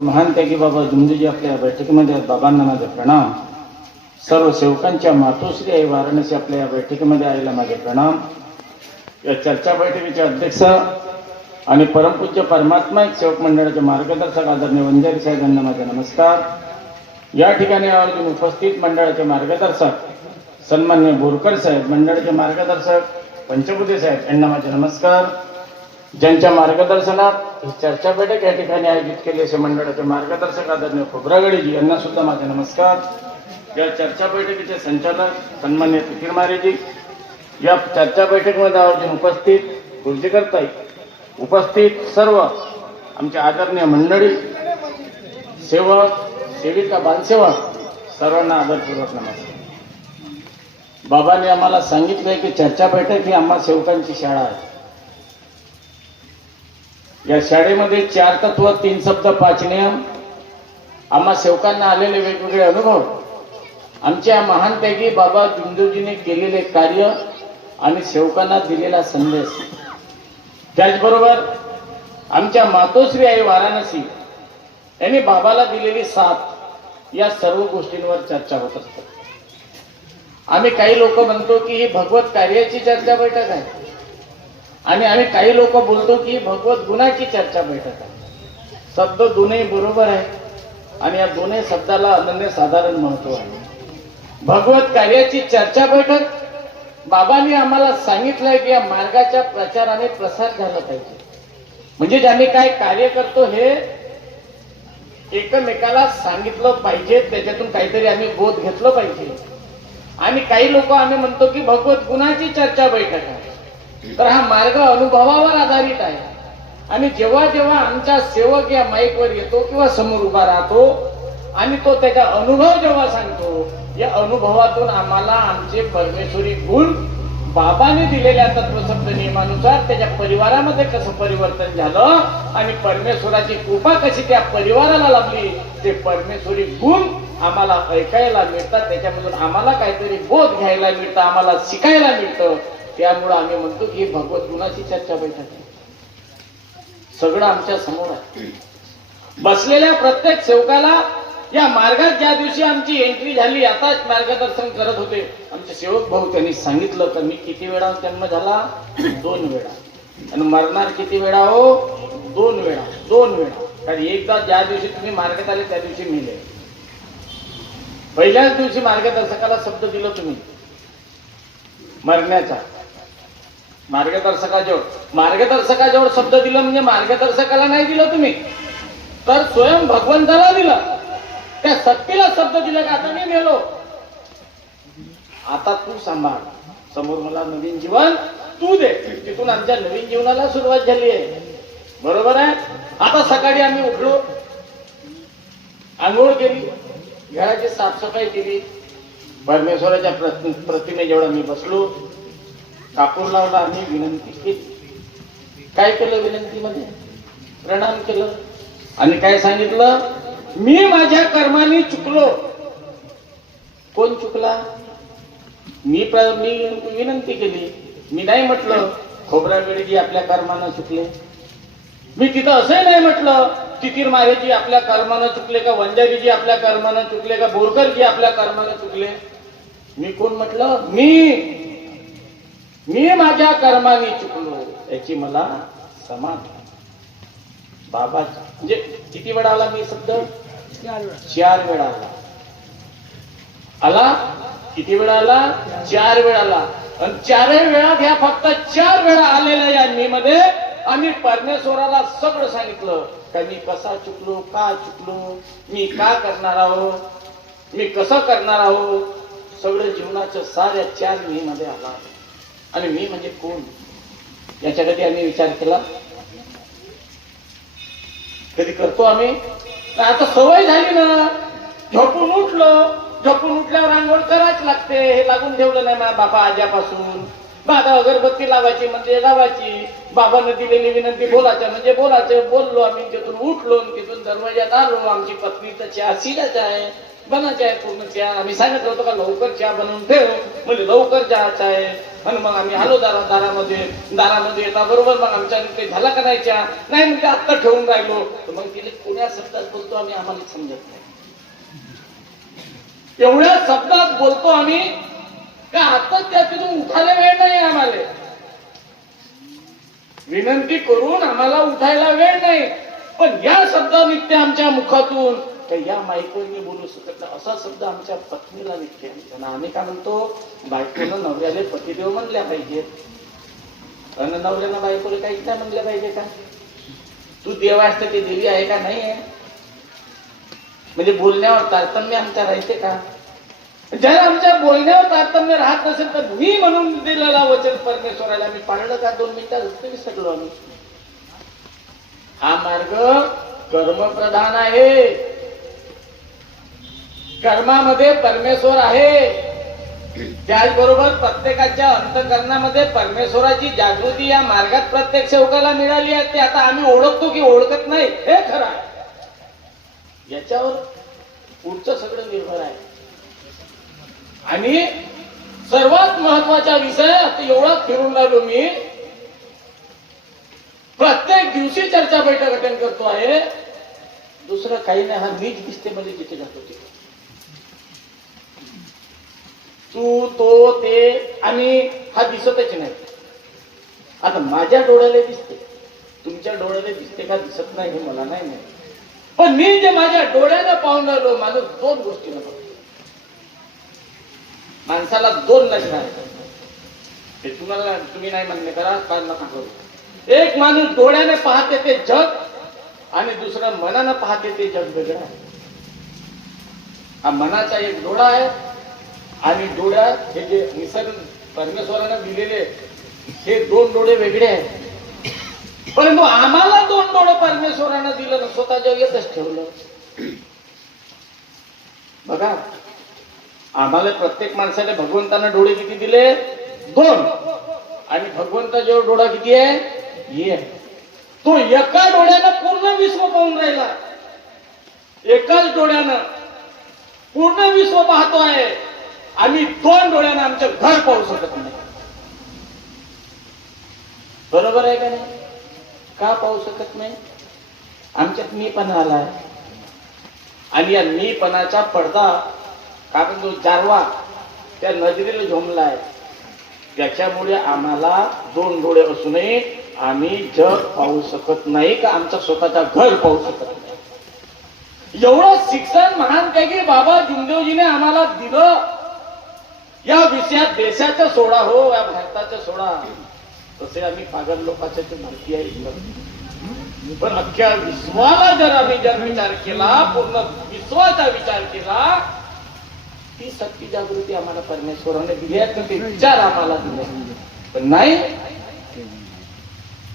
महान त्यागी बाबा दुमदूजी आपल्या बैठकीमध्ये आहेत. बाबांना माझे प्रणाम. सर्व सेवकांच्या मातोश्री आहे वाराणसी आपल्या या बैठकीमध्ये आलेला माझे प्रणाम. या चर्चा बैठकीचे अध्यक्ष आणि परमपूज्य परमात्मा एक सेवक मंडळाचे मार्गदर्शक आदरणीय वंजारी साहेब यांना माझे नमस्कार. या ठिकाणी आवर्जून उपस्थित मंडळाचे मार्गदर्शक सन्मान्य बोरकर साहेब, मंडळाचे मार्गदर्शक पंचबुद्धे साहेब यांना माझे नमस्कार. ज्यांच्या मार्गदर्शनात ही चर्चा बैठक या ठिकाणी आयोजित केली असे मंडळाचे मार्गदर्शक आदरणीय खोब्रागडेजी यांना सुद्धा माझे नमस्कार. या चर्चा बैठकीचे संचालक सन्मान्य तिकीर मारेजी, या चर्चा बैठकीमध्ये आवर्जून उपस्थित गुरुजीकरताई, उपस्थित सर्व आमचे आदरणीय मंडळी, सेवक सेविका, बालसेवक, सर्वांना आदरपूर्वक नमस्कार. बाबांनी आम्हाला सांगितलंय की चर्चा बैठक ही आम्हा सेवकांची शाळा आहे. या शाळेमध्ये 4 तत्व, 3 शब्द, 5 नियम, आम्हा सेवकांना आलेले वेगवेगळे अनुभव, आमच्या महानपैकी बाबा दुमदूजीने केलेले कार्य आणि सेवकांना दिलेला संदेश, त्याचबरोबर आमच्या मातोश्री आई वाराणसी यांनी बाबाला दिलेली साथ, या सर्व गोष्टींवर चर्चा होत असते. आम्ही काही लोक म्हणतो की ही भगवत कार्याची चर्चा बैठक आहे आणि आम्ही काही लोक बोलतो की भगवत गुणाची चर्चा बैठक आहे. शब्द दोन्ही बरोबर आहे आणि या दोन्ही शब्दाला अनन्यसाधारण महत्व आहे. भगवत कार्याची चर्चा बैठक, बाबांनी आम्हाला सांगितलंय की या मार्गाच्या प्रचाराने प्रसार झाला पाहिजे. म्हणजे आम्ही काय कार्य करतो हे एकमेकाला सांगितलं पाहिजे, त्याच्यातून काहीतरी आम्ही बोध घेतलं पाहिजे. आणि काही लोक आम्ही म्हणतो की भगवत गुणाची चर्चा बैठक आहे. तर हा मार्ग अनुभवावर आधारित आहे आणि जेव्हा जेव्हा आमचा सेवक या माईकवर येतो किंवा समोर उभा राहतो आणि तो त्याचा अनुभव जेव्हा सांगतो, या अनुभवातून आम्हाला आमचे परमेश्वरी गुण बाबाने दिलेल्या तत्वशब्द नियमानुसार त्याच्या परिवारामध्ये कसं परिवर्तन झालं आणि परमेश्वराची कृपा कशी त्या परिवाराला लाभली, ते परमेश्वरी गुण आम्हाला ऐकायला मिळतात. त्याच्यामधून आम्हाला काहीतरी बोध घ्यायला मिळतं, आम्हाला शिकायला मिळतं. त्यामुळे आम्ही म्हणतो की भगवत गुणाची चर्चा बैठक आहे. सगळं आमच्या समोर आहे. बसलेल्या प्रत्येक सेवकाला या मार्गात ज्या दिवशी आमची एंट्री झाली, आताच मार्गदर्शन करत होते आमचे सेवक भाऊ, त्यांनी सांगितलं की मी किती वेळा जन्म झाला, 2 वेळा, आणि मरणार किती वेळा हो, 2 वेळा. 2 वेळा. कारण एकदा ज्या दिवशी तुम्ही मार्गात आले त्या दिवशी मेले. पहिल्याच दिवशी मार्गदर्शकाला शब्द दिला तुम्ही मरण्याचा. मार्गदर्शकाजवळ शब्द दिला म्हणजे मार्गदर्शकाला नाही दिलं तुम्ही, तर स्वयं भगवंताला दिलं. त्या शक्तीला शब्द दिला का आता मी मेलो, आता तू सांभाळ, समोर मला नवीन जीवन तू दे. तिथून आमच्या नवीन जीवनाला सुरुवात झाली आहे. बरोबर आहे. आता सकाळी आम्ही उठलो, आंघोळ केली, घराची साफसफाई केली, परमेश्वराच्या प्रतिमेजवळ मी बसलो, कापूर लावला, आम्ही विनंती केली. काय केलं विनंतीमध्ये? प्रणाम केलं आणि काय सांगितलं? मी माझ्या कर्माने चुकलो. कोण चुकला? मी विनंती केली. मी नाही म्हटलं खोब्रागडेजी आपल्या कर्मानं चुकले. मी तिथं असंही नाही म्हटलं तिकीर मारेजी आपल्या कर्मानं चुकले का, वंजारीजी आपल्या कर्मानं चुकले का, बोरकरजी आपल्या कर्मानं चुकले. मी कोण म्हटलं? मी माझ्या कर्माने चुकलो, याची मला समाधान. बाबा म्हणजे किती वेळा आला मी शब्द? 4 वेळा आला. किती वेळा आला? 4 वेळा आला. आणि 4 वेळा ह्या फक्त 4 वेळा आलेल्या या मध्ये आम्ही परमेश्वराला सगळं सांगितलं का मी कसा चुकलो, का चुकलो, मी का करणार आहो, मी कसं करणार आहो. सगळं जीवनाचं सार या 4 मध्ये आला. आणि मी म्हणजे कोण याच्यासाठी आम्ही विचार केला? कधी करतो आम्ही? आता सवय झाली ना, झोपून उठल्यावर आंघोळ करायच लागते. हे लागून ठेवलं नाही माझ्या बाबा आज्यापासून. माझा अगरबत्ती लावायची म्हणजे लावायची, बाबांना दिलेली विनंती बोलायचं म्हणजे बोलायचं. बोललो आम्ही, तिथून उठलो, तिथून दरवाज्यात आलो. आमची पत्नीचा चहा शिरायचा आहे, बनायचा आहे पूर्ण चहा. आम्ही सांगितलं होतं का लवकर चहा बनवून ठेव, म्हणजे लवकर चहाचा आहे. आणि मग आम्ही आलो दारामध्ये येता बरोबर मग आमच्या ते झाला का नाही चहा नाही म्हणजे आत्ता ठेवून राहिलो तर मग तिने कोण्या शब्दात बोलतो आम्ही आम्हाला समजत नाही एवढ्या शब्दात बोलतो आम्ही का आता त्यातून उठायला वेळ नाही आम्हाला विनंती करून आम्हाला उठायला वेळ नाही पण या शब्दा निघते आमच्या मुखातून या माईकवरनी बोलू शकत नाही असा शब्द आमच्या पत्नीला निघते आम्ही काय म्हणतो बायकोनं नवऱ्याला पतिदेव म्हणल्या पाहिजेत आणि नवऱ्यानं बायकोला काहीच नाही म्हणलं पाहिजे का तू देव असते ते देवी आहे का नाही आहे म्हणजे बोलण्यावर तारतम्य आमच्या राहते का जर आमच्या बोलण्यावर तारतम्य राहत नसेल तर मी म्हणून दिलेला वचन परमेश्वराला मी पाळलं का 2 मिनिटात विसरलो आम्ही हा मार्ग कर्मप्रधान आहे कर्मामध्ये परमेश्वर आहे त्याचबरोबर प्रत्येकाच्या अंतःकरणामध्ये परमेश्वराची जागृती या मार्गात प्रत्येक सेवकाला मिळाली आहे ते आता आम्ही ओळखतो की ओळखत नाही हे खरं आहे याच्यावर पुढचं सगळं निर्भर आहे आणि सर्वात महत्वाचा विषय आता एवढा फिरून लागलो मी प्रत्येक दिवशी चर्चा बैठक अटेंड करतो आहे दुसरं काही नाही हा नीच दिसते म्हणजे जिथे जातो तिथे तू तो ते आणि हा दिसतच नाही आता माझ्या डोळ्याला दिसते तुमच्या डोळ्याला दिसते का दिसत नाही हे मला नाही माहिती पण मी जे माझ्या डोळ्याला पाहून राहिलो माणूस 2 गोष्टी नको माणसाला 2 लक्षण आहेत ते तुम्हाला तुम्ही नाही म्हणणे करा काय नका करू एक माणूस डोळ्याने पाहते ते जग आणि दुसरं मनानं पाहते ते जग वेगळं आहे हा मनाचा एक डोळा आहे आणि डोळ्यात हे जे निसर्ग परमेश्वरानं दिलेले हे 2 डोळे वेगळे आहेत परंतु आम्हाला 2 डोळे परमेश्वरानं दिलं स्वतःच्या एकच ठेवलं बघा आम्हाला प्रत्येक माणसाने भगवंतानं डोळे किती दिले 2 आणि भगवंताच्या डोळा किती आहे तो एका डोळ्यानं पूर्ण विश्व पाहून राहिला एकाच डोळ्यानं पूर्ण विश्व पाहतो आहे आम्ही 2 डोळ्यानं आमचं घर पाहू शकत नाही बरोबर आहे का नाही का पाहू शकत नाही आमच्यात मीपणा आलाय आणि या मीपणाचा पडदा कारण जो जारवा त्या नजरेला झोंबलाय त्याच्यामुळे आम्हाला 2 डोळे असूनही आम्ही जग पाहू शकत नाही का आमचं स्वतःचा घर पाहू शकत नाही एवढं शिक्षण महान काय की बाबा जुमदेवजीने आम्हाला दिलं या विषयात देशाचा सोडा हो या भारताचा सोडा तसे आम्ही पागल लोकांच्या ते माहिती आहे पण अख्ख्या विश्वाला जर विचार केला पूर्ण विश्वाचा विचार केला ती सत्य जागृती आम्हाला परमेश्वराने दिली आहे ते विचार आम्हाला दिले पण नाही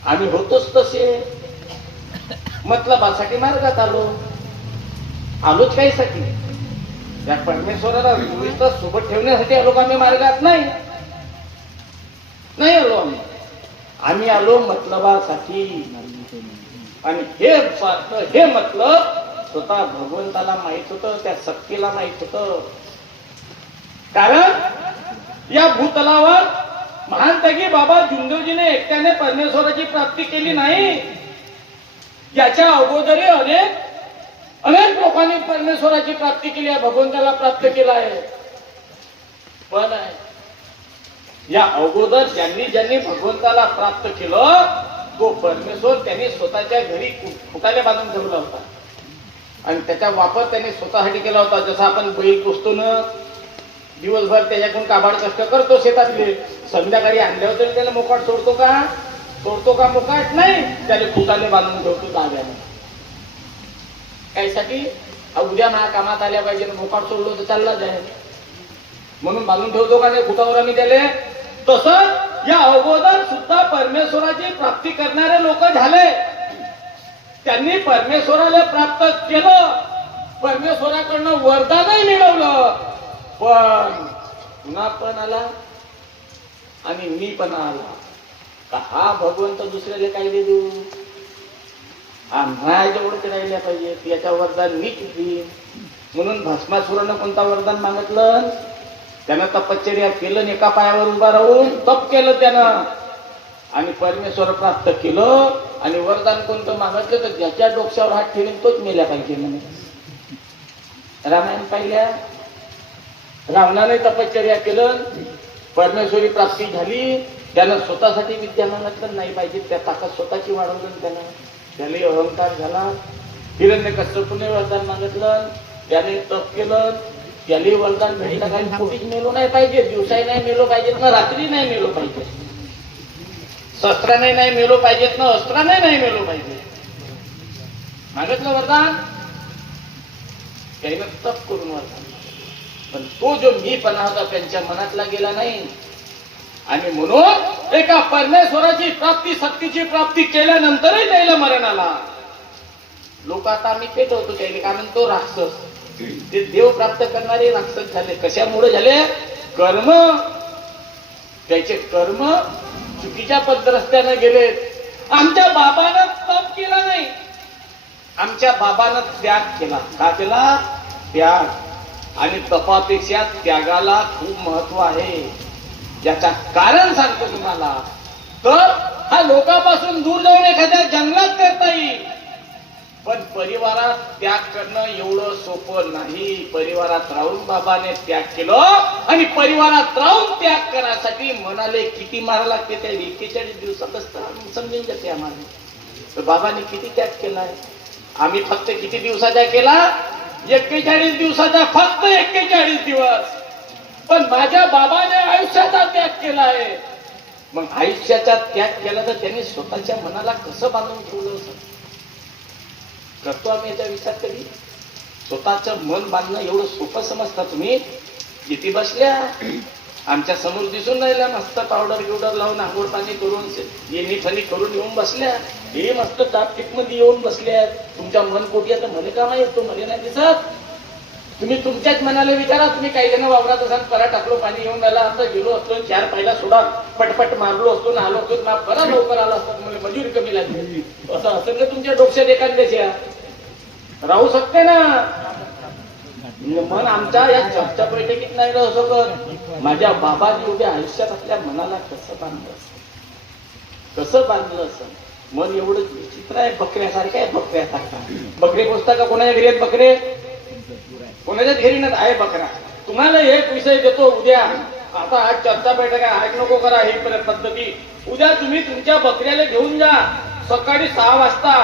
आम्ही होतोच तसे मतलबासाठी मार्गात आलोच काहीसाठी या परमेश्वराला सोबत ठेवण्यासाठी आलो आम्ही मार्गात नाही आलो आम्ही आलो मतलबासाठी आणि हे मतलब स्वतः भगवंताला माहित होतं त्या शक्तीला माहित होतं कारण या भूतलावर महान त्यागी बाबा जुमदेवजीने एकट्याने परमेश्वराची प्राप्ती केली नाही याच्या अगोदरी अनेक लोकांनी परमेश्वराची प्राप्ती केली आहे भगवंताला प्राप्त केला आहे पण या अगोदर ज्यांनी भगवंताला प्राप्त केलं तो परमेश्वर त्यांनी स्वतःच्या घरी फुटाले बांधून ठेवला होता आणि त्याचा वापर त्यांनी स्वतःसाठी केला होता जसा आपण बैल पोसतो ना दिवसभर त्याच्याकडून काबाड कष्ट करतो शेतातले संध्याकाळी आणल्यावर तरी त्याला मोकाट सोडतो का मोकाट नाही त्याला फुटाले बांधून ठेवतो दाव्याने काहीसाठी उद्या माझ्या कामात आल्या पाहिजे मोकाट सोडलो तर चालला जाईल म्हणून बांधून ठेवतो का नाही फुटावर आम्ही त्याले तसं या अगोदर सुद्धा परमेश्वराची प्राप्ती करणारे लोक झाले त्यांनी परमेश्वराला प्राप्त केलं परमेश्वराकडनं वरदानही मिळवलं पण पुन्हा पण आला आणि मी पण आला का हा भगवंत दुसऱ्याला काय दे देऊ आम्हाला जेवढं राहिल्या पाहिजे याच्या वरदान मीच देईन म्हणून भस्मासुरानं कोणता वरदान मागितलं त्यानं तपश्चर्या केलं, एका पायावर उभा राहून तप केलं त्यानं आणि परमेश्वर प्राप्त केलं. आणि वरदान कोणतं मागितलं तर ज्याच्या डोक्यावर हात ठेवीन तोच मेल्या पाहिजे म्हणे. रामायण पाहिल्या, रावणाने तपश्चर्या केलं, परमेश्वरी प्राप्ती झाली. त्यानं स्वतःसाठी विद्या मागितलं नाही पाहिजे, त्या ताकद स्वतःची वाढवलं त्यानं, त्याला अहंकार झाला. हिरण्यकश्यपूने वरदान मागितलं, त्याने तप केलं, त्याला वरदान भेटलं. काही पोटीच मेलो नाही पाहिजे, दिवसाही नाही मेलो पाहिजेत ना रात्री नाही मेलो पाहिजे, शस्त्राने नाही मेलो पाहिजेत ना अस्त्राने नाही मेलो पाहिजे. मागितलं वरदान, त्यानं तप करून वरदान. पण तो जो मीपणा होता त्यांच्या मनातला गेला नाही. आणि म्हणून एका परमेश्वराची प्राप्ती, शक्तीची प्राप्ती केल्यानंतरही त्याला मरण आला. लोक आता आम्ही पेटवतो त्याला, कारण तो राक्षस, ते देव प्राप्त करणारे राक्षस झाले. कशामुळे झाले? कर्म, त्याचे कर्म चुकीच्या रस्त्याने गेले. आमच्या बाबानं तप केला नाही, आमच्या बाबानं त्याग केला. का केला? त्याग. आणि तपापेक्षा त्यागाला खूप महत्व आहे. याचा कारण सांगतो तुम्हाला. तर हा लोकांपासून दूर जाऊन एखाद्या जंगलात करता येईल, पण परिवारात त्याग करणं एवढं सोपं नाही. परिवारात राहून बाबाने त्याग केलं आणि परिवारात राहून त्याग करायसाठी मनाले किती मारा लागते त्या 41 दिवसातच समजून जाते आम्हाला. तर बाबाने किती त्याग केलाय, आम्ही फक्त किती दिवसाचा केला? 41 दिवसाचा, फक्त 41 दिवस. पण माझ्या बाबाने आयुष्याचा त्याग केला आहे. मग आयुष्याचा त्याग केला तर त्यांनी स्वतःच्या मनाला कसं बांधून ठेवलं असं करतो आम्ही याचा विचार कधी? स्वतःचं मन बांधणं एवढं सोपं समजता तुम्ही? किती बसल्या आमच्या समोर दिसून राहिल्या, मस्त पावडर गिवडर लावून आंघोळ पाणी करून येणी फणी करून येऊन बसल्या. हे मस्त टापटीप मध्ये येऊन बसल्या. तुमच्या मन कोटी आता मला का नाही येतो? मला नाही दिसत. तुम्ही तुमच्याच मनाला विचारा. तुम्ही काही जण वावरात असाल, परा टाकलो, पाणी येऊन आला, आता गेलो असतो 4 पायला सोडा पटपट मारलो असतो ना आलो असतो ना, बरा लवकर आला असतो, मला मजुरी कमी लागली. असं असं का तुमच्या डोक्यात एखाद्याच्या राहू शकते ना? मन आमच्या या चर्चा बैठकीत नाही राहू शकत. माझ्या बाबांनी उद्या आयुष्यात आपल्या मनाला कसं बांधलं असं, कसं बांधलं असं? मन एवढं विचित्र आहे, बकऱ्यासारखं आहे, बकऱ्यासारखा. बकरे पोचता का कोणाच्या घरी आहेत बकरे? कोणाच्याच घरी नाही आहे बकरा. तुम्हाला एक विषय देतो उद्या, आता आज चर्चा बैठक आहे, ऐक नको करा ही पद्धती. उद्या तुम्ही तुमच्या बकऱ्याला घेऊन जा सकाळी 6 वाजता,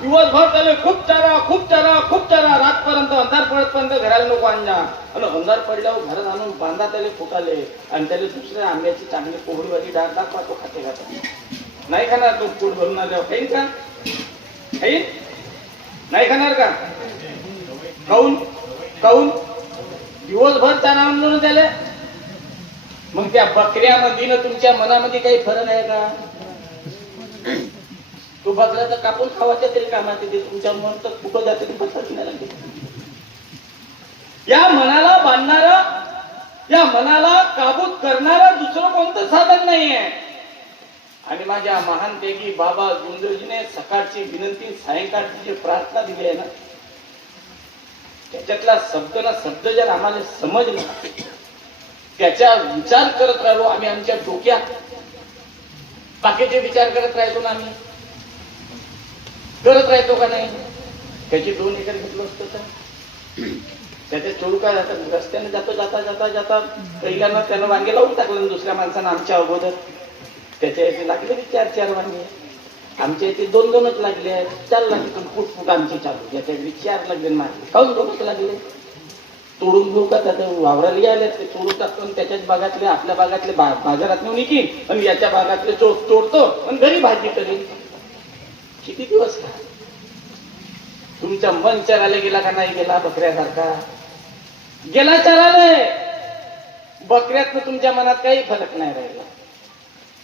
दिवसभर त्याला खूप चारा खूप चारा खूप चारा, रातपर्यंत अंधार पडतपर्यंत घराला नको आणजा. आणि अंधार पडल्यावर घरात आणून बांधा त्याला फुटाले आणि त्याला दुसऱ्या आंब्याची चांगली कोहडीवाली डाळ दाखवा, तो खाते खाते. नाही खाणार तो, पोट भरून आल्यावर खाईन का? खाईन? नाही खाणार का? खाऊन काऊन दिवसभर चारा आणलं त्याला? मग त्या बकऱ्यामध्ये तुमच्या मनामध्ये काही फरक आहे का? तो बकरा तर कापून खावायच्या तरी कामात येते, तुमच्या मन तर कुठं जाते ते पत्ताच नाही लागते. या मनाला बांधणारा, या मनाला काबूत करणारा दुसरं कोणतं साधन नाहीये. आणि माझ्या महान तेगी बाबा गुंजोजीने सकाळची विनंती, सायंकाळची जी प्रार्थना दिली आहे ना, त्याच्यातला शब्द ना शब्द जर आम्हाला समजला, त्याचा विचार करत राहिलो आम्ही आमच्या डोक्यात, बाकीचे विचार करत राहतो ना आम्ही, करत राहतो का नाही? त्याची 2 एकर घेतलं असतं तर त्याच्या चोरू काय जातात, रस्त्याने जातो, जाता जाता जाता पहिल्यानं त्यानं वांगे लावून टाकलं, दुसऱ्या माणसानं आमच्या अगोदर त्याच्या याचे लागले 4 वांगे, आमच्या इथे 2 लागले आहेत. 4 लागले, फुट आमची चालू, याच्या घरी 4 लागले, मारले काऊन 2 लागले? तोडून घेऊ का? त्याच्या वावराला आले ते तोडून टाकतो आणि त्याच्याच भागातले, आपल्या भागातले बाजारात नेऊन विकीन आणि याच्या भागातले तोडतो आणि घरी भाजी करेल. किती दिवस का? तुमचा मन चरायला गेला का नाही गेला? बकऱ्यासारखा गेला चराले. बकऱ्यातनं तुमच्या मनात काही फरक नाही राहिला.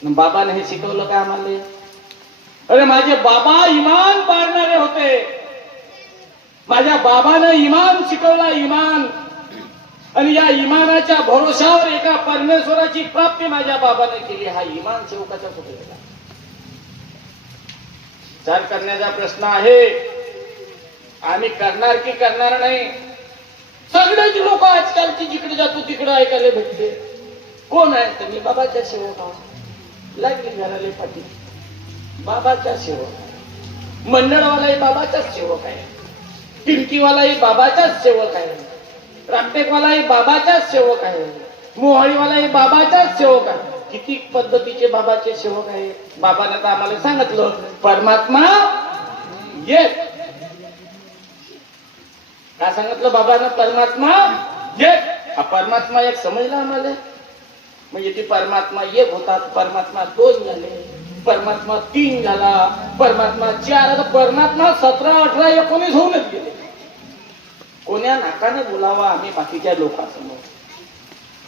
बाबाने हे शिकवलं का आम्हाला? अरे माझे बाबा इमान पाळणारे होते. माझ्या बाबानं इमान शिकवला, इमान. आणि या इमानाच्या भरोशावर एका परमेश्वराची प्राप्ती माझ्या बाबाने केली. हा इमान सेवकाचा कुठे गेला? विचार करण्याचा प्रश्न आहे. आम्ही करणार की करणार नाही? सगळेच लोक आजकालची जिकडे जातो तिकडे ऐकायला भेटते. कोण आहे तर मी बाबाच्या सेवक आहो. लागली घराले पाठी बाबाच्या सेवक. मंडळवालाही बाबाचाच सेवक आहे. टिमकीवालाही बाबाचाच सेवक आहे. रामटेकवालाही बाबाचाच सेवक आहे. मोहाळीवालाही बाबाचाच सेवक आहे. किती पद्धतीचे बाबाचे सेवक आहे. बाबाने तर आम्हाला सांगितलं परमात्मा एक. काय सांगितलं बाबानं? परमात्मा एक. हा परमात्मा एक समजला आम्हाला. म्हणजे ती परमात्मा एक होता, परमात्मा दोन झाले, परमात्मा तीन झाला, परमात्मा चार, आता परमात्मा 17, 18, 19 होऊनच गेले. कोण्या नाकाने बोलावा आम्ही बाकीच्या लोकांसमोर?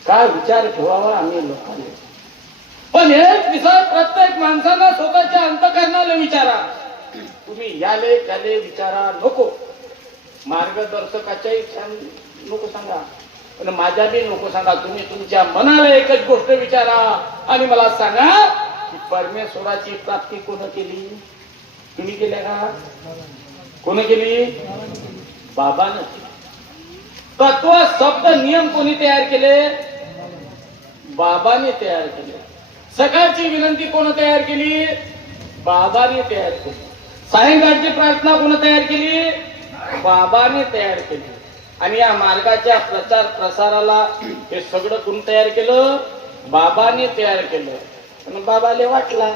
काय विचार ठेवावा आम्ही लोकांनी? पण एक विषय प्रत्येक माणसानं स्वतःच्या अंतःकरणाला विचारा. तुम्ही याले त्याले विचारा नको. मार्गदर्शकाच्याही नको सांगा, पण माझ्या बी नको सांगा. तुम्ही तुमच्या मनाला एकच गोष्ट विचारा आणि मला सांगा की परमेश्वराची प्राप्ती कोण केली? तुम्ही केल्या का? कोण केली? बाबानं केली. तत्व शब्द नियम कोणी तयार केले? बाबाने तयार केले. सकाळची विनंती कोण तयार केली? बाबाने तयार केली. सायंकाळची प्रार्थना कोण तयार केली? बाबाने तयार केली. आणि या मार्गाच्या प्रचार प्रसाराला हे सगळं कोण तयार केलं? बाबाने तयार केलं. पण बाबाले वाटला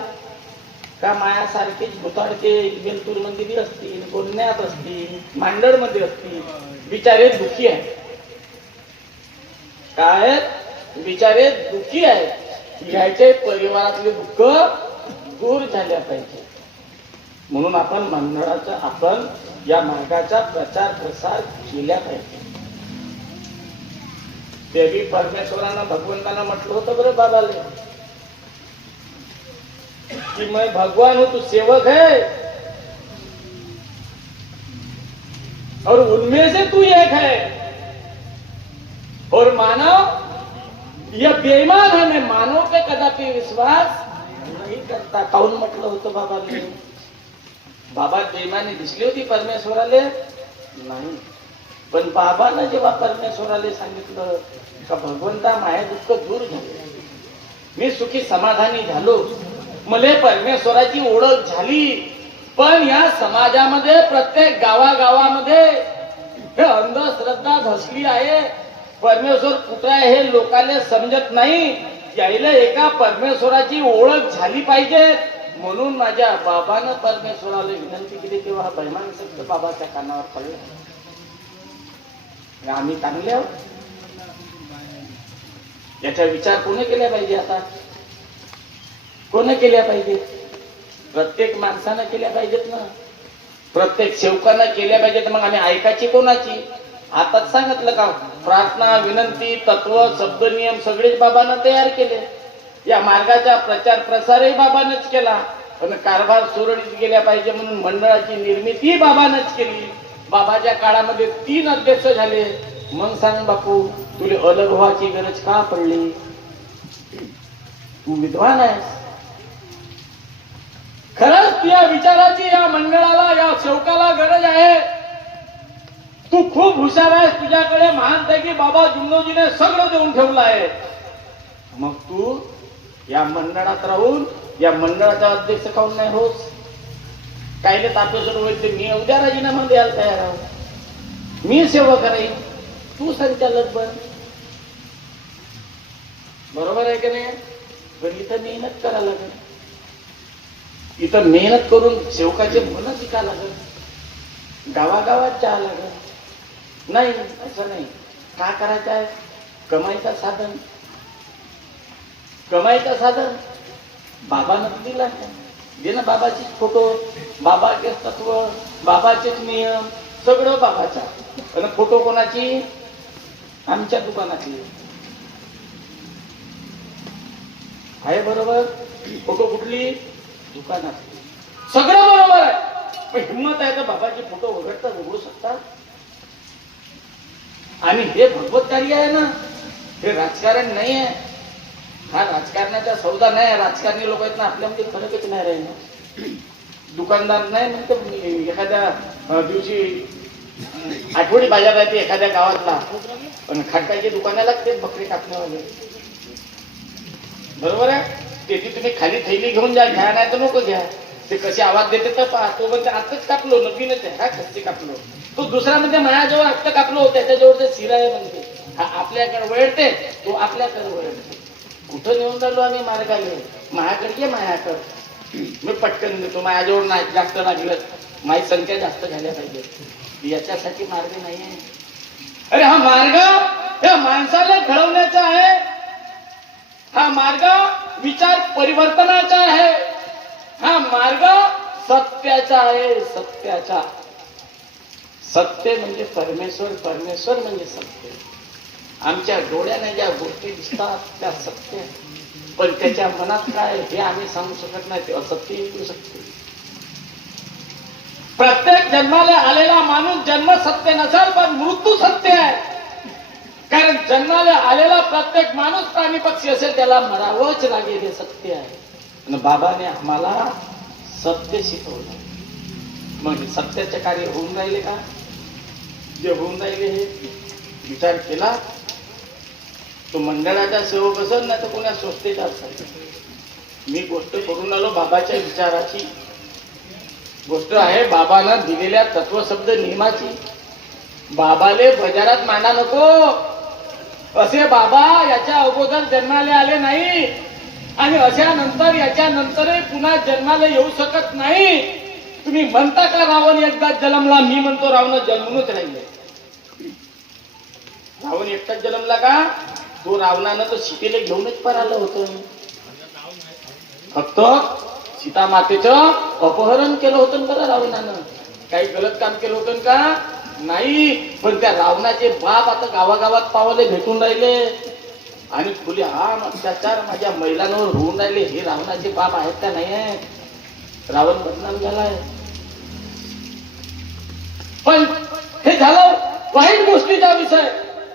का मायासारखेच भुताडके बेलतूर मध्ये असतील, बोलण्यात असतील, मांडळ मध्ये असतील, बिचारे दुखी आहेत. काय बिचारे दुखी आहेत. ह्याचे परिवारातले दुःख दूर झाल्या पाहिजे म्हणून आपण मंडळाचा आपण या मार्गाचा प्रचार प्रसार केला पाहिजे. देवी परमेश्वरानं भगवंतांना म्हटलं होतं बरं बाबाले कि मैं भगवान हूं, तू सेवक है और उनमें से तू एक है. और मानव यह बेईमान है, मैं मानव पे कदापि विश्वास नहीं करता. काऊन म्हटलं होतं बाबाने? बाबा बेईमानी दिसली होती परमेश्वराले? नाही. पण बाबानं जेव्हा परमेश्वराले सांगितलं का भगवंता माया दुःख दूर झाले, मी सुखी समाधानी झालो, मला परमेश्वराची ओळख झाली. पण या समाजामध्ये प्रत्येक गावागावामध्ये हे अंधश्रद्धा धसली आहे. परमेश्वर कुठे आहे हे लोकांना समजत नाही. यायला एका परमेश्वराची ओळख झाली पाहिजे म्हणून माझ्या बाबानं परमेश्वराला विनंती केली. तेव्हा बैमान शब्द बाबाच्या कानावर पडला. आम्ही चांगले आहोत याचा विचार कोणी केला पाहिजे? आता कोणी केल्या पाहिजे? प्रत्येक माणसानं केल्या पाहिजेत ना. प्रत्येक सेवकानं केल्या पाहिजेत. मग आम्ही ऐकायची कोणाची? आताच सांगितलं का प्रार्थना, विनंती, तत्व, शब्द, नियम सगळेच बाबानं तयार केले. या मार्गाचा प्रचार प्रसारही बाबानंच केला. पण कारभार सुरळीत गेल्या पाहिजे म्हणून मंडळाची निर्मिती बाबानंच केली. बाबाच्या काळामध्ये 3 अध्यक्ष झाले. मग सांग बापू तुला अलग व्हायची गरज का पडली? तू विद्वान आहेस. खरंच या विचाराची या मंडळाला या सेवकाला गरज आहे. तू खूप हुशार आहेस. तुझ्याकडे महानपैकी बाबा जुमनोजीने सगळं देऊन ठेवलं आहे. मग तू या मंडळात राहून या मंडळाचा अध्यक्ष काऊन नाही होस? कायले तापेश्वर वैद्य मी उद्या राजीनामा द्यायला तयार आहो. मी सेवक राहीन, तू संचालक बन. बरोबर आहे की नाही? पण इथं मेहनत करा लागेल. इथं मेहनत करून सेवकाचे मन शिका लागेल. गावागावात जा लागेल. नाही असं नाही. का करायचं आहे? कमाईचं साधन. कमाईचं साधन बाबानं दिला. दे ना बाबाचीच फोटो, बाबाचेच तत्व, बाबाचेच नियम, सगळं बाबाचा. आणि फोटो कोणाची? आमच्या दुकानातली आहे. बरोबर? फोटो कुठली? दुकानातली. सगळं बरोबर आहे. पण हिंमत आहे तर बाबाचे फोटो उघडतात, उघडू शकतात. आणि हे भगवत कार्य आहे ना, हे राजकारण नाही आहे. हा राजकारणाचा सौदा नाही. राजकारणी लोक आहेत ना, आपल्यामध्ये फरकच नाही राहिला. दुकानदार नाही म्हणतो एखाद्या दिवशी आठवडी बाजार राहते एखाद्या गावातला, पण खाटकाची दुकानं लागते बकरी कापण्यावाले, बरोबर आहे. त्याची तुम्ही खाली थैली घेऊन जा, घ्या नाही तर नको घ्या. ते कसे आवाज देते तर पहा. तो म्हणजे आत्ताच कापलो, नवीनच आहे, हा खस्ती कापलो. तो दुसरा म्हणजे माझ्याजवळ आत्ता कापलो, त्याच्याजवळ ते शिरा आहे म्हणते. हा आपल्याकडे वळते, तो आपल्याकडे वळते. कुठं नेऊन राहिलो आम्ही मार्गाले? माझ्याकडे ये, माझ्याकडे मी पटकन देतो. माझ्याजवळ नाही जास्त लागलं, माझी संख्या जास्त झाल्या पाहिजे, याच्यासाठी मार्ग नाही आहे. अरे हा मार्ग या माणसाला घडवण्याचा आहे. हा मार्ग विचार परिवर्तनाचा आहे. हा मार्ग सत्याचा आहे. सत्याचा. सत्य म्हणजे परमेश्वर, परमेश्वर म्हणजे सत्य. आमच्या डोळ्याने ज्या गोष्टी दिसतात त्या सत्य, पण त्याच्या मनात काय हे आम्ही सांगू शकत नाही. ते असत्य येऊ शकते. प्रत्येक जन्माला आलेला माणूस जन्म सत्य नसेल, पण मृत्यू सत्य आहे. कारण जन्माला आलेला प्रत्येक माणूस प्राणी पक्षी असेल, त्याला मरावंच लागेल, हे सत्य आहे. आणि बाबाने आम्हाला सत्य शिकवलं. मग सत्याचे कार्य होऊन राहिले का? जे होऊन राहिले हे विचार केला. तो मंडळाचा सेवक असेल ना तर कोणा स्वस्तेचा असेल. मी गोष्ट करून आलो बाबाच्या विचाराची. गोष्ट आहे बाबांना दिलेल्या तत्वशब्द नियमाची. बाबाले बाजारात मांडा नको. असे बाबा याच्या अगोदर जन्माला आले नाही आणि अशा नंतर याच्या नंतरही पुन्हा जन्माला येऊ शकत नाही. तुम्ही म्हणता का रावण एकदाच जन्मला? मी म्हणतो रावण जन्मूनच राहिले. रावण एकटाच जन्मला का? तो रावणानं तर सीतेला घेऊनच परालं होतं. फक्त सीता मातेचं अपहरण केलं होतं बरं रावणानं. काही गलत काम केलं होतं का? नाही. पण त्या रावणाचे बाप आता गावागावात पावले भेटून राहिले आणि खुले हा अत्याचार माझ्या महिलांवर होऊन राहिले. हे रावणाचे बाप आहेत का नाही आहेत? रावण बदनाम झालाय. पण हे झालं वाईट गोष्टीचा विषय.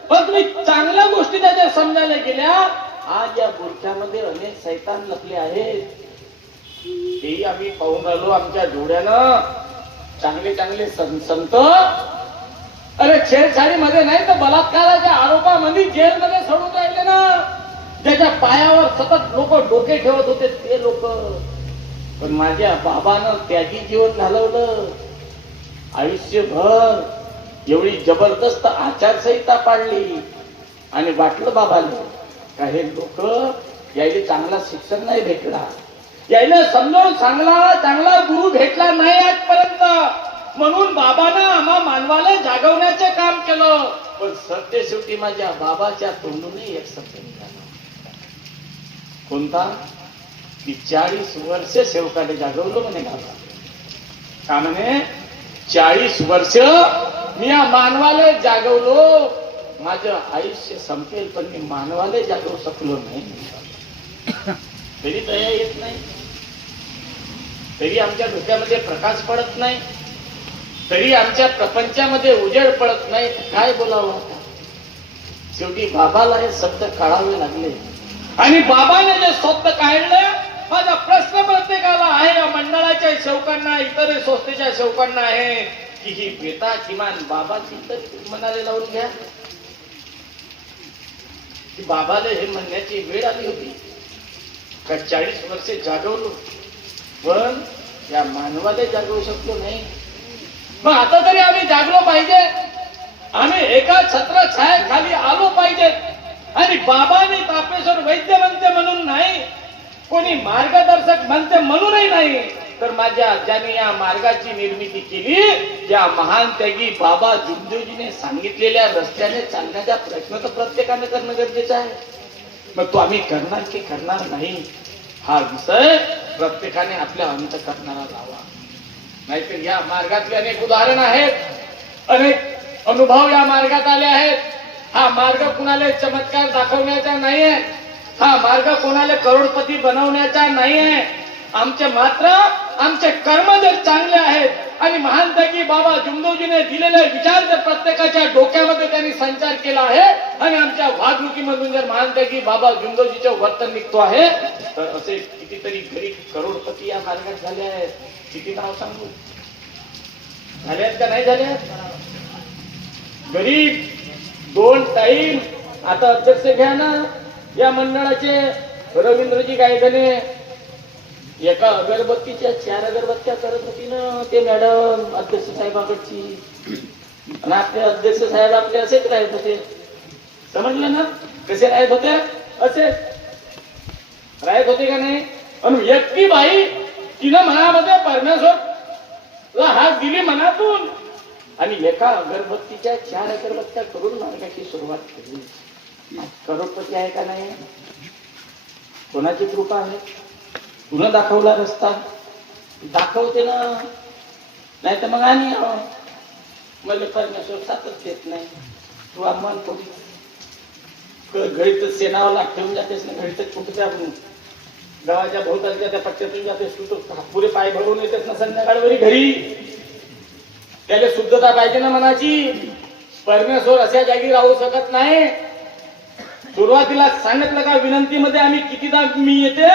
पण तुम्ही चांगल्या गोष्टी त्याच्या समजायला गेल्या. आज या बुरख्यामध्ये अनेक सैतान लपले आहेत. तेही आम्ही पाहून राहिलो आमच्या डोळ्यानं. चांगले चांगले संत अरे छेडछाडीमध्ये नाही तर बलात्काराच्या आरोपामध्ये जेलमध्ये सोडून राहिले ना. ज्याच्या पायावर सतत लोक डोके ठेवत होते ते लोक. पण माझ्या बाबानं त्यागी जीवन घालवलं. आयुष्यभर एवढी जबरदस्त आचारसंहिता पाळली आणि वाटलं बाबाला का हे लोक यायला चांगला शिक्षण नाही भेटला, यायला समजावून चांगला गुरु भेटला नाही आजपर्यंत. म्हणून बाबानं आम्हा मानवाला जागवण्याचे काम केलं. पण सत्य शेवटी माझ्या बाबाच्या तोंडूनही एक सत्य निघालं. कोणता? की 40 वर्ष सेवकाने जागवलं म्हणे बाबा. का म्हणे? 40 वर्ष मी या मानवाला जागवलो. माझं आयुष्य संपेल पण मी मानवाला जागवू शकलो नाही. तरी दया येत नाही, तरी आमच्या डोक्यामध्ये प्रकाश पडत नाही, तरी आमच्या प्रपंचामध्ये उजेड पडत नाही. काय बोलावं आता? शेवटी बाबाला हे शब्द काढावे लागले आणि बाबाने जे शब्द काढले. माझा प्रश्न प्रत्येकाला आहे, या मंडळाच्या सेवकांना, इतर संस्थेच्या सेवकांना आहे की ही बेता किमान बाबाची तरी मनाला लावून घ्या. की बाबाला हे म्हणण्याची वेळ आली होती का 40 वर्षे जागवलो पण या मानवाला जागवू शकलो नाही. मग आता तरी आम्ही जागलो पाहिजे. आम्ही एका छत्र छायाखाली आलो पाहिजे. आणि बाबाने तापेश्वर वैद्य म्हणते म्हणून नाही, कोणी मार्गदर्शक म्हणते म्हणूनही नाही, तर माझ्या ज्याने या मार्गाची निर्मिती केली, या महान त्यागी बाबा जुमदेवजीने सांगितलेल्या रस्त्याने चालण्याचा प्रयत्न तर प्रत्येकाने करणं गरजेचं आहे. मग तो आम्ही करणार की करणार नाही हा विषय प्रत्येकाने आपल्या अंतःकरणाला लावा. नाहीतर या मार्गातले अनेक उदाहरण आहेत, अनेक अनुभव या मार्गात आले आहेत. हा मार्ग कुणाला चमत्कार दाखवण्याचा नाहीये, हा मार्ग कोणाला करोडपती बनवण्याचा नाहीये. आमचे कर्म जर चांगले आहेत आणि महानतकी बाबा जुमदेवजीने दिलेले विचार जर प्रत्येकाच्या डोक्यामध्ये त्यांनी संचार केला आहे आणि आमच्या वागणुकीमधून जर महानतकी बाबा जुमदेवजीचं वर्तन निघतो आहे, तर असे कितीतरी गरीब करोडपती या मार्गात झाले आहेत. किती नाव सांगू? झाले आहेत का नाही झाले? गरीब 2 टाईम. आता अध्यक्ष घ्या ना या मंडळाचे रवींद्रजी गायधने. एका अगरबत्तीच्या 4 अगरबत्त्या करत होती ना ते मॅडम अध्यक्ष साहेबाकडची. आणि आपले अध्यक्ष साहेब आपले असेच राहत होते. समजलं ना कसे राहत होते? असे राहत होते का नाही? आणि एकटी बाई तिनं मनामध्ये परमेश्वरला हात दिली मनातून आणि एका अगरबत्तीच्या 4 अगरबत्त्या करून मार्गाची सुरुवात केली. करोडपती आहे का नाही? कोणाची कृपा आहे? तुला दाखवला रस्ता दाखवते ना. नाही तर मग आणि मला परमेश्वर साथच देत नाही. तू आम्हाला कोणी घडीत सेनावला ठेवून जातेस ना. घडीतच कुठे त्या गावाच्या भोवतालच्या त्या पट्ट्यातून जातेस तू. तर पुरे पाय भरून येतेस ना संध्याकाळवरी घरी. त्याला शुद्धता पाहिजे ना मनाची. परमेश्वर अशा जागी राहू शकत नाही. सुरुवातीला सांगितलं का विनंतीमध्ये आम्ही कितीदा मी येते?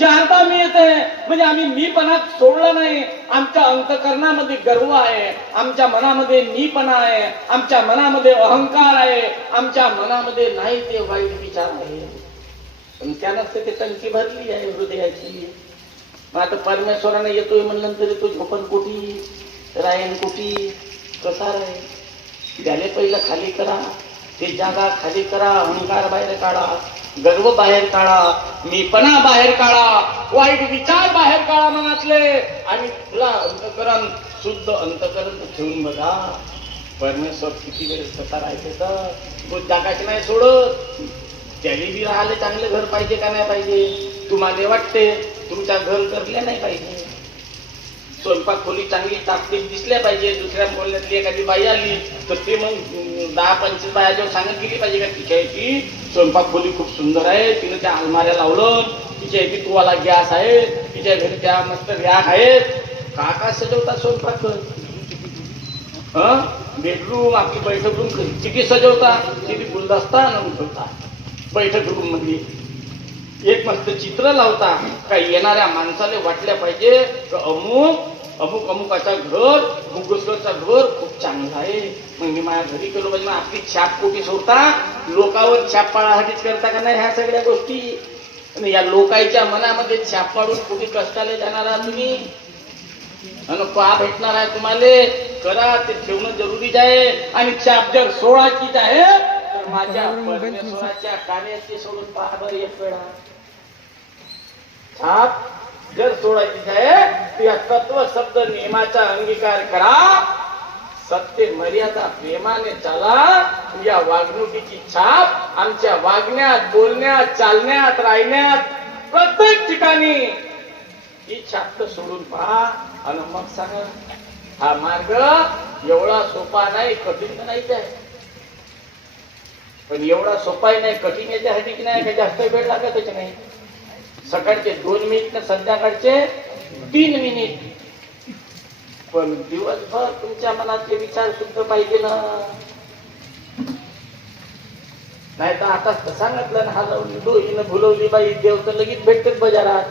4दा मी येते. म्हणजे आम्ही मीपणा सोडला नाही. आमच्या अंतकरणामध्ये गर्व आहे. आमच्या मनामध्ये मीपणा आहे. आमच्या मनामध्ये अहंकार आहे. आमच्या मनामध्ये नाही ते वाईट विचार आहे. पण त्यानंच ते टंकी भरली आहे हृदयाची. मग आता परमेश्वराने येतोय म्हणलं तरी तो झोपण कोटी रायन कोटी कसा राहील? त्याले पहिलं खाली करा. ते जागा खाली करा. अहंकार बाहेर काढा. गर्व बाहेर काढा. मीपणा बाहेर काढा. वाईट विचार बाहेर काढा मनातले. आणि तुला अंतकरण शुद्ध अंतकरण ठेवून बघा. परमेश्वर किती वेळ स्वतः राहायचे तर तो जागाच नाही सोडत. त्याने बी राहिले चांगलं घर पाहिजे का नाही पाहिजे? तुम्हाला वाटते तुमच्या घर करले नाही पाहिजे. स्वयंपाक खोली चांगली टाकटीक दिसल्या पाहिजे. दुसऱ्या बोलण्यातली एखादी बाई आली तर ते मग 10-25 बाया जेव्हा सांगत गेली पाहिजे का तिच्या ती स्वयंपाक खोली खूप सुंदर आहे. तिने त्या अलमाऱ्या लावलं. तिच्या इथे तुवाला गॅस आहे. तिच्या घरी त्या मस्त रॅक आहेत. का सजवता स्वयंपाक? बेडरूम आपली बैठक रूम किती सजवता? किती गुलदस्ता आणून ठेवता बैठक रूम मध्ये. एक मस्त चित्र लावता. काही येणाऱ्या माणसाला वाटल्या पाहिजे अमुक अमुकाचा घर मुगसरचा घर खूप चांगला आहे. मग मी माझ्या घरी केलो पाहिजे. आपली छाप कोटी सोडता लोकावर छाप पाडासाठीच करता का नाही ह्या सगळ्या गोष्टी? आणि या लोकांच्या मनामध्ये छाप पाडून कुठे कष्टाला जाणार आहात तुम्ही? आणि पा भेटणार आहे तुम्हाला. करा ते ठेवणं जरुरीच आहे. आणि छाप जर सोळाचीच आहे तर माझ्या परमेश्वराच्या कार्याची सोडून पहा बरं एक वेळा. छाप जर सोडायची आहे या तत्व शब्द नियमाचा अंगीकार करा. सत्य मर्यादा प्रेमाने चाला. या वागणुकीची छाप आमच्या वागण्यात बोलण्यात चालण्यात राहण्यात प्रत्येक ठिकाणी ही छाप सोडून पहा. आणि मग सांगा हा मार्ग एवढा सोपा नाही कठीण नाहीच आहे. पण एवढा सोपाही नाही कठीण याच्यासाठी नाही का जास्त वेळ लागतच नाही. सकाळचे 2 मिनिट ना संध्याकाळचे 3 मिनिट. पण दिवसभर तुमच्या मनातले विचार शुद्ध पाहिजे ना. नाही तर आता सांगितलं ना हलवली डोईनं भुलवली बाई देव तर लगेच भेटतेच बाजारात.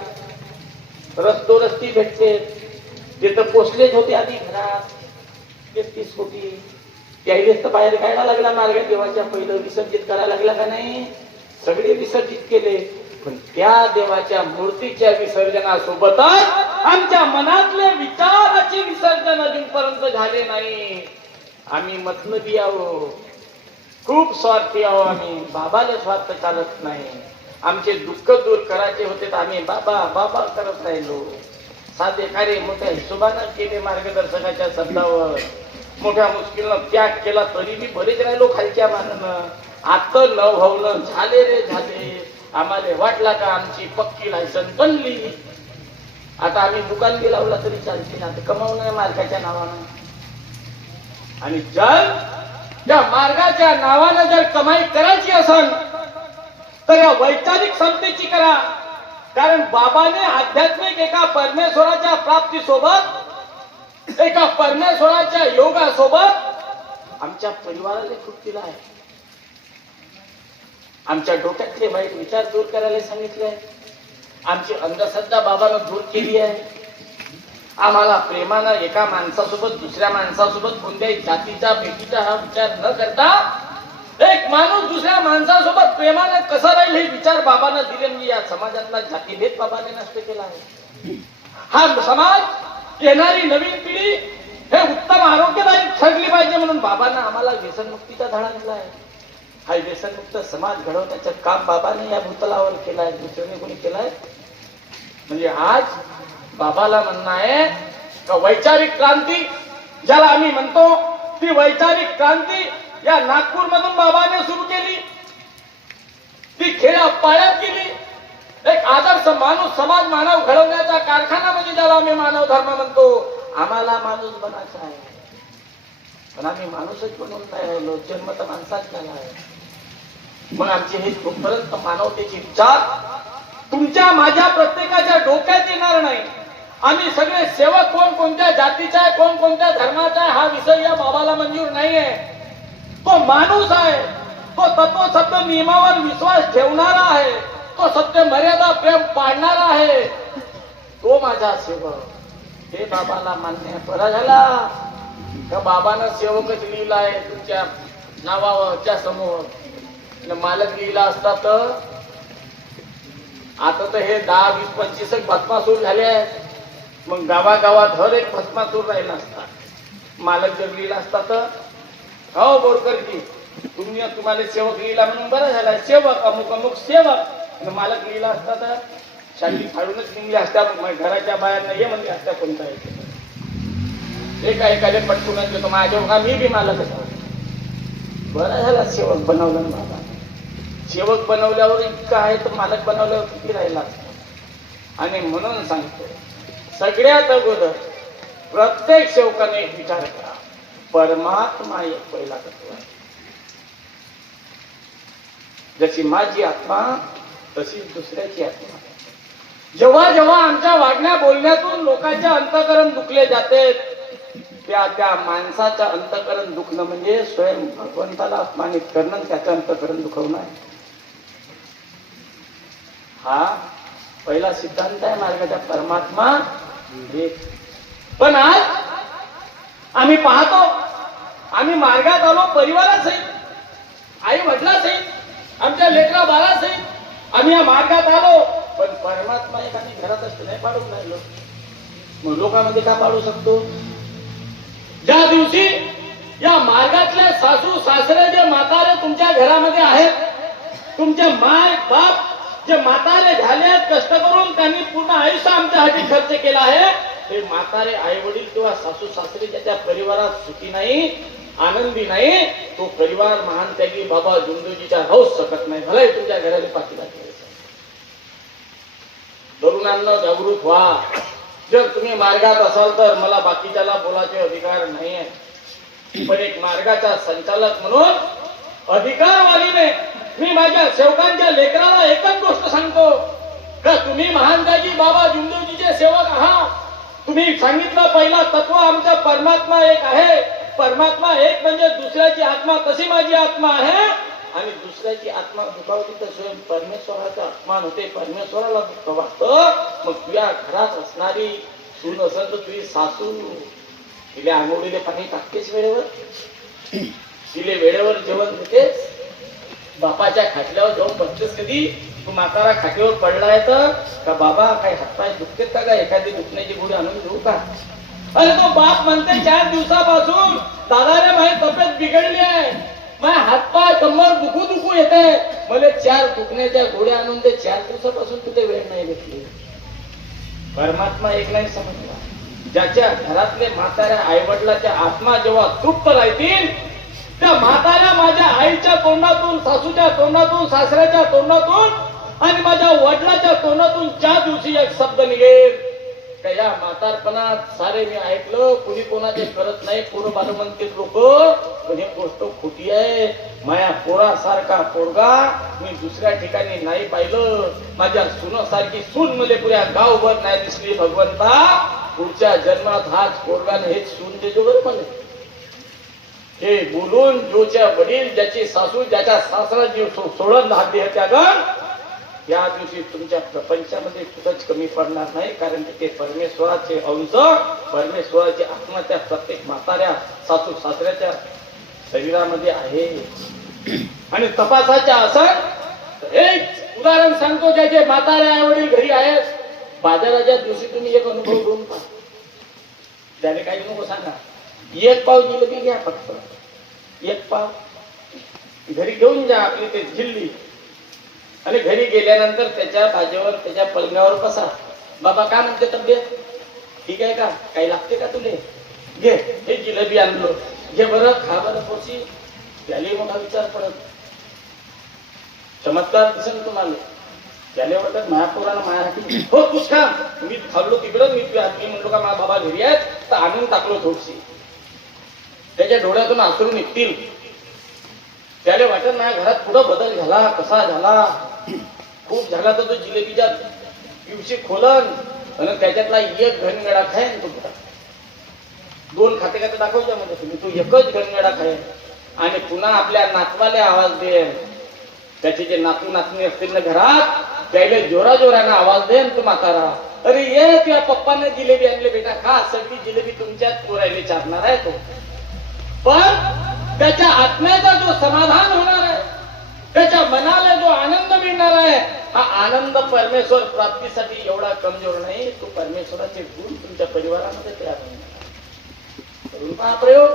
रस्तो रस्ती भेटते. ते तर पोचलेच होते आधी घरात 33 कोटी. त्यावेळेस तर बाहेर काढायला लागला मार्ग देवाच्या. पहिलं विसर्जित करायला लागला का नाही? सगळे विसर्जित केले. पण त्या देवाच्या मूर्तीच्या विसर्जनासोबतच आमच्या मनातले विचाराचे विसर्जन अजूनपर्यंत झाले नाही. आम्ही मतलबी आहो. खूप स्वार्थी आहो आम्ही. बाबाला स्वार्थ चालत नाही. आमचे दुःख दूर करायचे होते तर आम्ही बाबा बाबा करत राहिलो. साधे कार्य मोठ्या हिशोबानं केले. मार्गदर्शकाच्या शब्दावर मोठ्या मुश्किलनं त्याग केला तरी मी बरेच राहिलो खालच्या मानानं. आता न भावलं झाले रे झाले. आम्हाला वाटला का आमची पक्की लायसन बनली. आता आम्ही दुकान बी लावला तरी चालते ना. कमावणं मार्गाच्या नावानं. आणि जर त्या मार्गाच्या नावानं जर कमाई करायची असेल तर या वैचारिक क्षमतेची करा. कारण बाबाने आध्यात्मिक एका परमेश्वराच्या प्राप्तीसोबत एका परमेश्वराच्या योगासोबत आमच्या परिवाराला खूप दिला आहे. आमच्या डोक्यातले वाईट विचार दूर करायला सांगितले. आमची अंधश्रद्धा बाबानं दूर केली आहे. आम्हाला प्रेमानं एका माणसासोबत दुसऱ्या माणसासोबत कोणत्याही जातीचा भेटीचा हा विचार न करता एक माणूस दुसऱ्या माणसासोबत प्रेमानं कसा राहील हे विचार बाबांना दिले. म्हणजे या समाजातला जातीभेद बाबाने नष्ट केला आहे. हा समाज येणारी नवीन पिढी हे उत्तम आरोग्यदायी ठरली पाहिजे म्हणून बाबांना आम्हाला व्यसनमुक्तीचा धडा दिला आहे. हा व्यसनमुक्त समाज घडवण्याचं काम बाबाने या भूतलावर केलं आहे, दुसऱ्याने कोणी केलंय. म्हणजे आज बाबाला म्हणणं आहे का वैचारिक क्रांती ज्याला आम्ही म्हणतो ती वैचारिक क्रांती या नागपूर मधून बाबाने सुरू केली. ती खेड्यापाड्यात केली. एक आदर्श माणूस समाज मानव घडवण्याचा कारखाना म्हणजे ज्याला आम्ही मानव धर्म म्हणतो. आम्हाला माणूस बनायचा आहे पण आम्ही माणूसच बनवून नाही राहिलो. जन्म तर माणसाच झाला आहे. मग आमचे हे जोपर्यंत मानवतेचे विचार तुमच्या माझ्या प्रत्येकाच्या डोक्यात येणार नाही. आम्ही सगळे सेवक कोण कोणत्या जातीचा आहे कोण कोणत्या धर्माचा आहे हा विषय या बाबाला मंजूर नाहीये. तो माणूस आहे. तो तत्व सत्य नियमावर विश्वास ठेवणारा आहे. तो सत्य मर्यादा प्रेम पाळणारा आहे. तो माझा सेवक. हे बाबाला मान्य बरा झाला का बाबानं सेवकच लिहिला आहे तुमच्या नावाच्या समोर. मालक लिहिला असता तर आता तर हे 10, 20, 25 भस्मासूर झाले आहेत. मग गावागावात हर एक भस्मासूर राहिला असता. मालक जर लिहिला असता तर हो बोरकरजी तुम्हाला सेवक लिहिला म्हणून बरं झाला. सेवक अमुक अमुक सेवक. मालक लिहिला असता तर शाली फाडूनच निघल्या असत्या. घराच्या बाहेर ये म्हणजे असत्या कोणता एखाद्या पटकूनच देतो माझ्या मी बी मालक असा. बरं झाला सेवक बनवलं बाबा. सेवक बनवल्यावर इतकं आहे तर मालक बनवल्यावर किती राहिला असतो. आणि म्हणून सांगतो सगळ्यात अगोदर प्रत्येक सेवकाने एक विचार करा. परमात्मा एक पहिला तत्व आहे. जशी माझी आत्मा तशीच दुसऱ्याची आत्मा. जेव्हा जेव्हा आमच्या वागण्या बोलण्यातून लोकांच्या अंतःकरण दुखले जाते त्या माणसाचं अंतःकरण दुखणं म्हणजे स्वयं भगवंताला अपमानित करणं, त्याचं अंतःकरण दुखवणं आहे. हा पहिला सिद्धांत आहे मार्गाचा. परमात्मा एक. पण आज आम्ही पाहतो आम्ही मार्गात आलो परिवारासहित, आई वडिलांसहित, आमच्या लेकरा बाळासहित आम्ही या मार्गात आलो. पण परमात्मा एक आम्ही घरात असतो नाही पाडून राहिलो. मग लोकांमध्ये का पाडू शकतो. ज्या दिवशी या मार्गातल्या सासू सासरे जे म्हातारे तुमच्या घरामध्ये आहेत, तुमचे माय बाप जे म्हातारे झाले आहेत कष्ट करून त्यांनी पूर्ण आयुष्य आमच्यासाठी खर्च केला आहे. हे म्हातारे आई वडील किंवा सासू सासरे ज्याच्या परिवारात सुखी नाही आनंदी नाही तो परिवार महान त्यागी बाबा जुंदूजीच्या राहूच शकत नाही. भलाही तुमच्या घराला पाठीला तरुणांना जागृत व्हा. जर तुम्ही मार्गात असाल तर मला बाकीच्याला बोलायचे अधिकार नाही आहे. पण एक मार्गाचा संचालक म्हणून अधिकारवालीने मी माझ्या सेवकांच्या लेकराला एकच गोष्ट सांगतो का तुम्ही महानताजी बाबा जुंदूजीचे सेवक आहात. तुम्ही सांगितलं पहिला तत्व आमचा परमात्मा एक आहे. परमात्मा एक म्हणजे दुसऱ्याची आत्मा कशी माझी आत्मा आहे आणि दुसऱ्याची आत्मा दुखावली तर स्वयं परमेश्वराचा अपमान होते. परमेश्वराला दुःख वाटतं. मग तुझ्या घरात असणारी सून असेल तर तुझी सासू तिला आंघोळीले पाणी टाकतेस वेळेवर, तिले वेळेवर जेवण देतेस, बापाच्या खाटल्यावर जाऊन बसतेस. कधी तू म्हातारा खाटीवर पडलाय तर का बाबा काही हातपाय दुखतेत का एखादी दुखण्याची गोळी आणून देऊ का. अरे तो बाप म्हणते 4 दिवसापासून दादाने माझी तब्येत बिघडली आहे, माझ्या हातपाय कंबर दुखू येते, मला 4 दुखण्याच्या गोळ्या आणून दे. 4 दिवसापासून तुझे वेळ नाही भेटली. परमात्मा एक नाही समजला. ज्याच्या घरातले म्हाताऱ्या आई वडिलाच्या आत्मा जेव्हा तृप्त राहतील त्या म्हाताऱ्या माझ्या आईच्या तोंडातून, सासूच्या तोंडातून, सासऱ्याच्या तोंडातून आणि माझ्या वडिलाच्या तोंडातून 4 दिवशी एक शब्द निघेल का या म्हातारपणात सारे मी ऐकलं कुणी कोणाचे करत नाही. पोरं बाल म्हणते लोक पण हे गोष्ट खोटी आहे. माझ्या पोरासारखा पोरगा मी दुसऱ्या ठिकाणी नाही पाहिलं. माझ्या सुनासारखी सून मध्ये पुऱ्या गावभर नाही दिसली. भगवंता पुढच्या जन्मात हाच पोरगाने हेच सून देतो बरं मला. हे बोलून जोच्या वडील ज्याची सासू ज्याच्या सासरा जीव सोडून हात दे त्यागण या दिवशी तुमच्या प्रपंचामध्ये कुठंच कमी पडणार नाही, कारण की ते परमेश्वराचे अंश, परमेश्वराची आत्मा त्या प्रत्येक म्हाताऱ्या सासू सासऱ्याच्या शरीरामध्ये आहे. आणि तपासाच्या असं एक उदाहरण सांगतो, ज्याचे म्हातारे आई वडील घरी आहेत, बाजाराच्या दिवशी तुम्ही एक अनुभव घेऊन पहा. त्याने काही नको सांगा, एक पाव जिलेबी घ्या, फक्त एक पाव घरी घेऊन जा आपली ते झिल्ली, आणि घरी गेल्यानंतर त्याच्या बाजेवर त्याच्या पलंगावर बसा. बाबा काय म्हणते तब्येत, ठीक आहे का, काही लागते का तुले, घे हे जिलेबी आणलो, घे बरं, खा बरं पोची. त्याला मोठा विचार पडत, चमत्कार दिसेल तुम्हाला. त्याला वाटत महापुरानं मायासाठी हो तूच खा, मी खाल्लो तिकडं, मी म्हणलो का माझा बाबा घरी आहेत तर आणून टाकलो थोडीशी. त्याच्या डोळ्यातून अश्रू निघतील. त्याला वाटत माझ्या घरात पुढं बदल झाला, कसा झाला, खूप झाला तर तो जिलेबीच्या पिवशी खोलन आणि त्याच्यातला एक घनगडा खायन. तो दोन खाते खाते दाखवच्या मध्ये तुम्ही, तो एकच घनगडा खायन आणि पुन्हा आपल्या नातवाला आवाज देन. त्याचे जे नातू नातनी असतील ना घरात, त्याला जोरा जोराने आवाज देन तो म्हातारा, अरे ये तुझ्या पप्पाने जिलेबी आणले बेटा, खा, सगळी जिलेबी तुमच्याच पोरायला चालणार आहे. तो पण त्याच्या आत्म्याचा जो समाधान होणार आहे, त्याच्या मनाला जो आनंद मिळणार आहे, हा आनंद परमेश्वर प्राप्तीसाठी एवढा कमजोर नाही. तो परमेश्वराचे गुण तुमच्या परिवारामध्ये तयार होणार. पहा प्रयोग,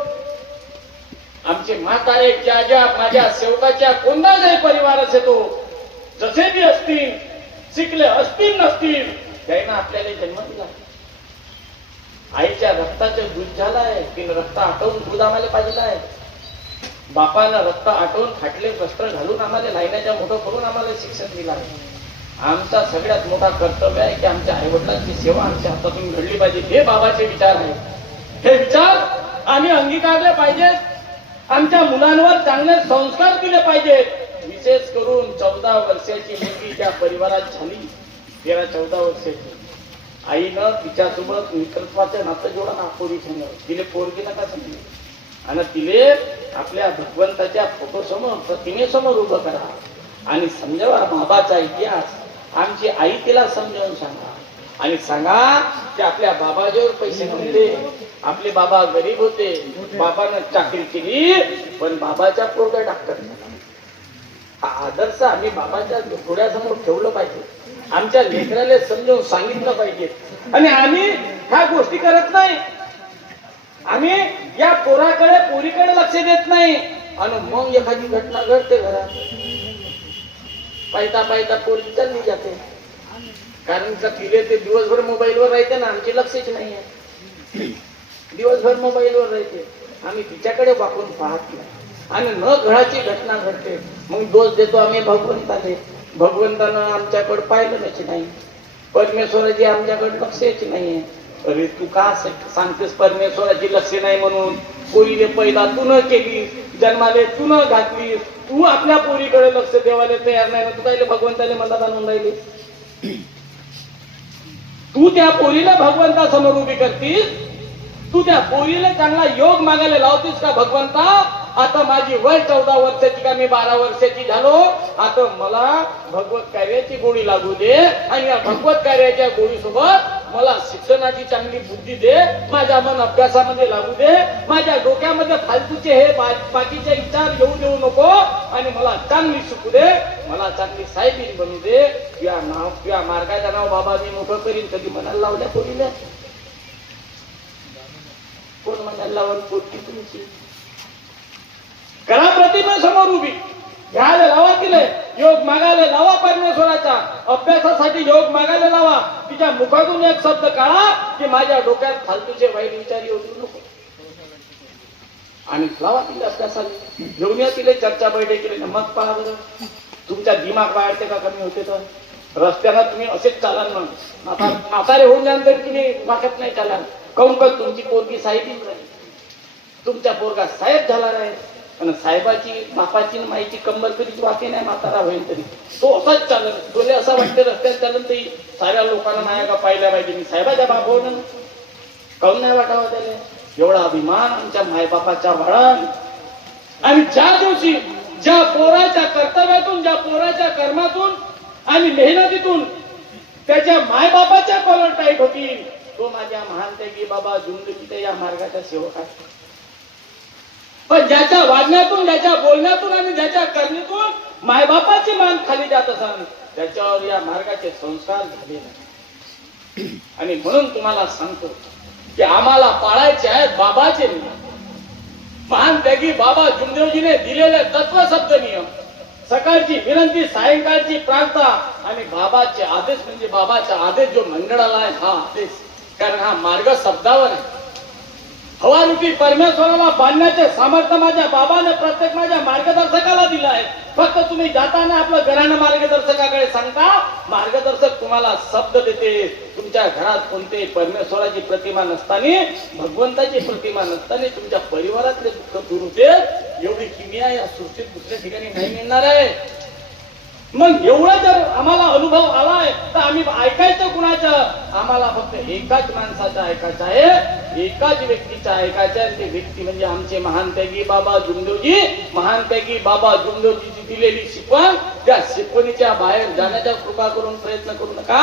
आमचे म्हातारे ज्या ज्या माझ्या सेवकाच्या कोणताही परिवार असे तो जसे बी असतील, शिकले असतील नसतील, त्यांना आपल्याला जन्म दिला. आईच्या रक्ताचं दूध झालंय, तिने रक्त आटवून दूध आम्हाला पाहिजे आहे. बापानं रक्त आटवून फाटले वस्त्र घालून आम्हाला लायण्याच्या मोठं करून आम्हाला शिक्षण दिलं आहे. आमचा सगळ्यात मोठा कर्तव्य आहे की आमच्या आईवडिलांची सेवा आमच्या हातातून घडली पाहिजे. हे बाबाचे विचार आहेत. हे विचार आम्ही अंगीकारले पाहिजेत. आमच्या मुलांवर चांगले संस्कार दिले पाहिजेत. विशेष करून 14 वर्षाची मुलगी त्या परिवारात झाली, 13-14 वर्षाची, आईनं तिच्यासोबत मित्रत्वाचं नातं जोडा ना, पोरीसमोर तिले पोरगी नका समजू आणि तिले आपल्या भगवंताच्या फोटोसमोर प्रतिमेसमोर उभं करा आणि समजावा बाबाचा इतिहास. आमची आई तिला समजावून सांगा आणि सांगा की आपल्या बाबाजवळ पैसे नव्हते, आपले बाबा गरीब होते, बाबानं चाकरी केली पण बाबाच्या पोरगा डॉक्टर झाला. हा आदर्श आम्ही बाबाच्या डोळ्यासमोर ठेवलं पाहिजे. आमच्या लेकराला समजावून सांगितलं पाहिजे. आणि आम्ही ह्या गोष्टी करत नाही. आम्ही या पोराकडे पोरीकडे लक्ष देत नाही आणि मग एखादी घटना घडते घरात, पायता पायता पोरी चालली जाते. कारण का तिले ते दिवसभर मोबाईलवर राहते ना, आमचे लक्षच नाहीये. दिवसभर मोबाईलवर राहते, आम्ही तिच्याकडे वाकून पाहत नाही आणि न घडाची घटना घडते. मग दोष देतो आम्ही भगवंताने. भगवंतानं आमच्याकडे पाहिलंच नाही, परमेश्वराची आमच्याकडे लक्षच नाहीये. अरे तू का सांगतेस परमेश्वराची लक्ष नाही म्हणून? पोरीने पैदा तू न केली, जन्माले तू न घातली, तू आपल्या पोरीकडे लक्ष देवायला तयार नाही ना, तू काय भगवंताने मनात आणून राहिली? तू त्या पोरीला भगवंतासमोर उभी करतीस, तू त्या पोरीला चांगला योग मागायला लावतीस का भगवंता? आता माझी वय 14 वर्षाची का मी 12 वर्षाची झालो, आता मला भगवत कार्याची गोळी लागू दे आणि या भगवत कार्याच्या गोळीसोबत मला शिक्षणाची चांगली बुद्धी दे, माझ्या मन अभ्यासामध्ये लागू दे, माझ्या डोक्यामध्ये फालतूचे हे बाकीचे विचार येऊ देऊ नको आणि मला चांगली शिकू दे, मला चांगली साहेबीन बनू दे. तुझ्या मार्गाचं नाव बाबा मी मोठं करीन. कधी मनाला लावल्या पोरीला? कोण मनाला लावून पोरगी तुमची? करा प्रतिमेसमोर उभी, घ्यायला लावा तिले, योग मागायला लावा परमेश्वराचा, अभ्यासासाठी योग मागायला लावा. तिच्या मुखातून एक शब्द काढा की माझ्या डोक्यात फालतूचे वाईट विचार येऊ देऊ नको आणि लावा तिला अभ्यासाला. घेऊन या तिला चर्चा बैठकीला. मग पहा बरं तुमचा दिमाग वाढते का कमी होते? तर रस्त्याला तुम्ही असेच चालाल मग म्हातारे होऊन जाल तरी तुम्ही वाटत नाही चालाल. काऊन का तुमची पोरगी साहेबीच राहील, तुमचा पोरगा साहेब झाला आहे आणि साहेबाची बापाची माईची कंबर कधीच वाके नाही, म्हातारा होईल तरी तो असाच चालत. तुला असं वाटतं रस्त्यात चालत तरी साऱ्या लोकांना नाही का पाहिल्या पाहिजे मी साहेबाच्या बाप हो ना, काऊन नाही वाटावं त्याला? एवढा अभिमान आमच्या मायबापाच्या वाढाल. आणि ज्या दिवशी ज्या पोराच्या कर्तव्यातून, ज्या पोराच्या कर्मातून आणि मेहनतीतून त्याच्या मायबापाच्या कॉलर टाईट होतील, तो माझ्या महानतेगी बाबा जुंदगीच्या या मार्गाचा सेवक आहे. पण ज्याच्या वागण्यातून, ज्याच्या बोलण्यातून आणि ज्याच्या करणीतून मायबापाची मान खाली जात असाल, त्याच्यावर या मार्गाचे संस्कार झाले नाही. आणि म्हणून तुम्हाला सांगतो की आम्हाला पाळायचे आहेत बाबाचे नियम. महान त्यागी बाबा जुमदेवजीने दिलेले तत्वशब्द नियम, सकाळची विनंती, सायंकाळची प्रार्थना आणि बाबाचे आदेश, म्हणजे बाबाचा आदेश जो मंडळाला आहे हा आदेश. कारण हा मार्ग शब्दावर आहे. हवारुटी परमेश्वराला बांधण्याचे सामर्थ्य माझ्या बाबाने प्रत्येक माझ्या मार्गदर्शकाला दिलं आहे. फक्त तुम्ही जाताना आपलं घरानं मार्गदर्शकाकडे सांगता, मार्गदर्शक तुम्हाला शब्द देते. तुमच्या घरात कोणते परमेश्वराची प्रतिमा नसताना, भगवंताची प्रतिमा नसताना तुमच्या परिवारातले दुःख दूर होते. एवढी किमया या सृष्टीत दुसऱ्या ठिकाणी नाही मिळणार आहे. मग एवढा जर आम्हाला अनुभव आलाय तर आम्ही ऐकायचं कुणाचं? आम्हाला फक्त एकाच माणसाचं ऐकायचं आहे, एकाच व्यक्तीचं ऐकायचं आहे. ते व्यक्ती म्हणजे आमचे महानत्यागी बाबा जुमदेवजी. महानत्यागी बाबा जुमदेवजीची दिलेली शिकवण, त्या शिकवणीच्या बाहेर जाण्याचा कृपा करून प्रयत्न करू नका.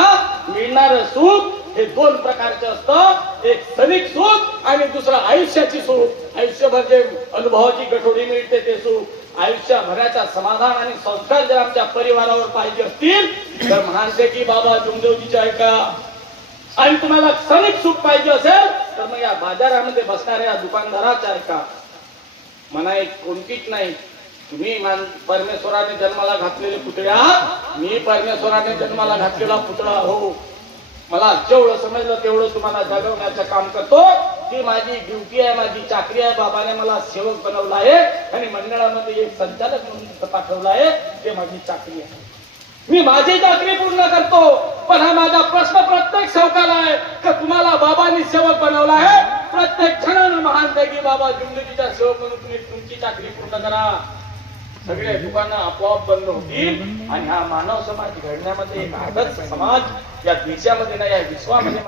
मिळणारं सुख हे दोन प्रकारचं असतं, एक क्षणिक सुख आणि दुसरं आयुष्याची सुख. आयुष्यभर जे अनुभवाची गठोडी मिळते ते सुख, आयुष्यभराचा समाधान आणि संस्कार जर आमच्या परिवारावर पाहिजे असतील तर महानत्यागी बाबा जुमदेवजीचे ऐका. आणि तुम्हाला क्षणिक सुख पाहिजे असेल तर मग या बाजारामध्ये बसणाऱ्या दुकानदाराचे ऐका. म्हणा एक कोणतीच नाही, तुम्ही परमेश्वराने जन्माला घातलेले पुतळे आहात, मी परमेश्वराने जन्माला घातलेला पुतळा हो. मला जेवढं समजलं तेवढं तुम्हाला जगवण्याचं काम करतो. ती माझी ड्युटी आहे, माझी चाकरी आहे. बाबाने मला सेवक बनवलं आहे आणि मंडळामध्ये एक संचालक म्हणून पाठवलं आहे, ते माझी चाकरी आहे. मी माझी चाकरी पूर्ण करतो. पण हा माझा प्रश्न प्रत्येक सेवकाला आहे की तुम्हाला बाबांनी सेवक बनवला आहे, प्रत्येक क्षणानं महानत्यागी बाबा जुमदेवजीचा सेवक म्हणून तुम्ही तुमची चाकरी पूर्ण करा. सगळे दुकानं आपोआप बंद होतील आणि हा मानव समाज घडण्यामध्ये एक आदर्श समाज या देशामध्ये ना या विश्वामध्ये